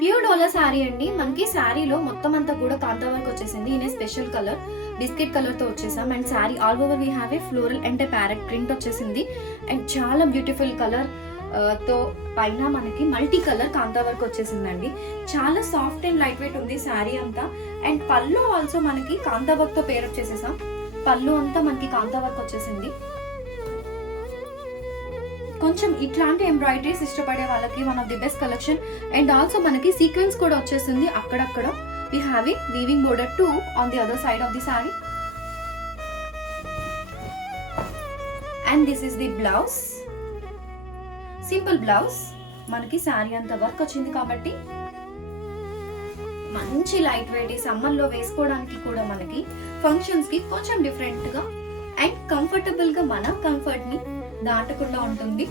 Pure డోలా శారీ అండి. మనకి శారీలో మొత్తం అంతా కూడా కాంతా వర్క్ వచ్చేసింది. In special colour biscuit colour తో వచ్చేసాం. And sari all over we have a floral and parrot print వచ్చేసింది. అండ్ చాలా బ్యూటిఫుల్ కలర్ తో పైన మనకి మల్టీ కలర్ కాంతా వర్క్ వచ్చేసిందండి. చాలా సాఫ్ట్ అండ్ లైట్ వెయిట్ ఉంది శారీ అంతా. అండ్ పళ్ళు ఆల్సో మనకి కాంతా వర్క్ తో పేర్ అప్ చేసేసాం. పళ్ళు అంతా మనకి కాంతా వర్క్ వచ్చేసింది. కొంచెం ఇట్లాంటి ఎంబ్రాయిడరీస్ ఇష్టపడే వాళ్ళకి one of the best collection. And also మనకి సీక్వెన్స్ కూడా వచ్చేసింది అక్కడక్కడ. We have a weaving border too on the other side of the sari. And this is the blouse. Simple blouse. మనకి సారీ అంతా వర్క్ వచ్చింది కాబట్టి మంచి లైట్ వెయిట్. సమ్మర్ లో వేసుకోవడానికి కూడా మనకి ఫంక్షన్స్ కి కొంచెం డిఫరెంట్ గా అండ్ కంఫర్టబుల్ గా మన కంఫర్ట్ ని దాటకుండా ఉంటుంది.